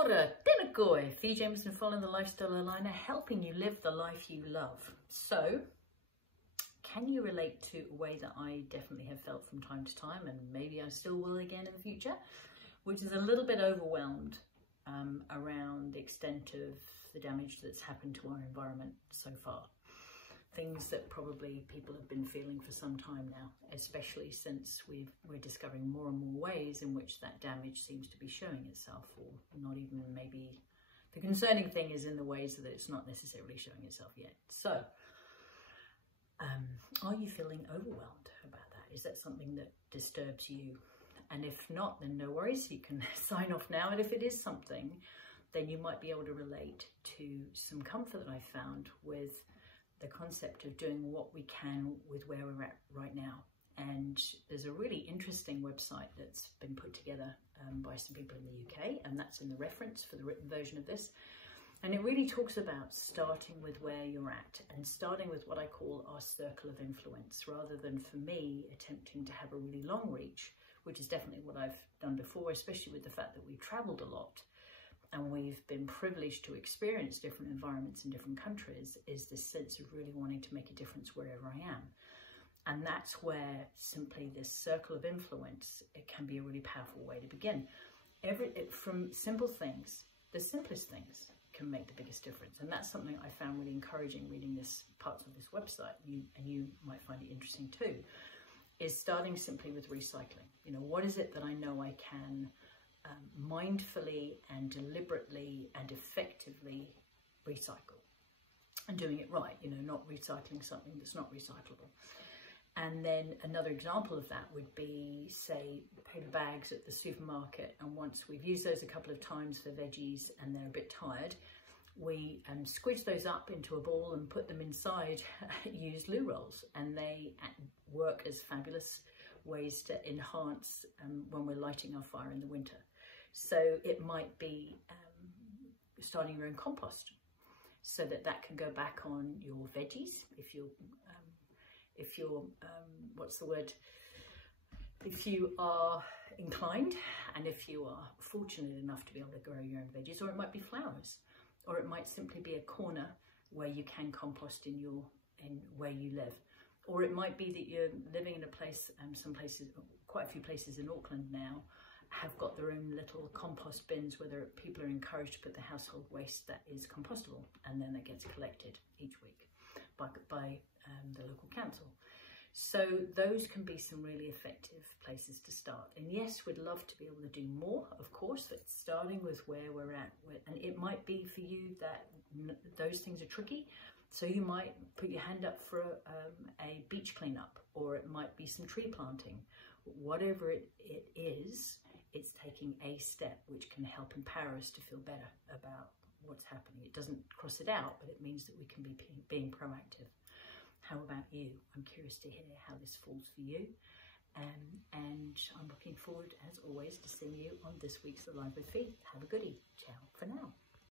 Ora, Dinakoi, the Jamieson-Folland, the lifestyle aligner, helping you live the life you love. So, can you relate to a way that I definitely have felt from time to time, and maybe I still will again in the future, which is a little bit overwhelmed around the extent of the damage that's happened to our environment so far. Things that probably people have been feeling for some time now, especially since we're discovering more and more ways in which that damage seems to be showing itself, or not even maybe. The concerning thing is in the ways that it's not necessarily showing itself yet. So, are you feeling overwhelmed about that? Is that something that disturbs you? And if not, then no worries, you can sign off now. And if it is something, then you might be able to relate to some comfort that I found with the concept of doing what we can with where we're at right now. And there's a really interesting website that's been put together by some people in the UK, and that's in the reference for the written version of this. And it really talks about starting with where you're at and starting with what I call our circle of influence, rather than, for me, attempting to have a really long reach, which is definitely what I've done before, especially with the fact that we've traveled a lot and we've been privileged to experience different environments in different countries, is this sense of really wanting to make a difference wherever I am. And that's where simply this circle of influence, it can be a really powerful way to begin. From simple things, the simplest things can make the biggest difference. And that's something I found really encouraging reading this parts of this website, and you might find it interesting too, is starting simply with recycling. You know, what is it that I know I can mindfully and deliberately and effectively recycle, and doing it right, you know, not recycling something that's not recyclable. And then another example of that would be, say, paper bags at the supermarket, and once we've used those a couple of times for veggies and they're a bit tired, we squidge those up into a ball and put them inside used loo rolls, and they work as fabulous ways to enhance when we're lighting our fire in the winter. So it might be starting your own compost, so that can go back on your veggies if you're what's the word, if you are inclined, and if you are fortunate enough to be able to grow your own veggies. Or it might be flowers, or it might simply be a corner where you can compost in where you live. Or it might be that you're living in a place, some places, quite a few places in Auckland now, have got their own little compost bins where people are encouraged to put the household waste that is compostable, and then it gets collected each week by the local council. So those can be some really effective places to start. And yes, we'd love to be able to do more, of course, but starting with where we're at. And it might be for you that those things are tricky. So you might put your hand up for a beach cleanup, or it might be some tree planting. Whatever it is, it's taking a step which can help empower us to feel better about what's happening. It doesn't cross it out, but it means that we can be being proactive. How about you? I'm curious to hear how this falls for you. And I'm looking forward, as always, to seeing you on this week's Alive with Fee. Have a goodie. Ciao for now.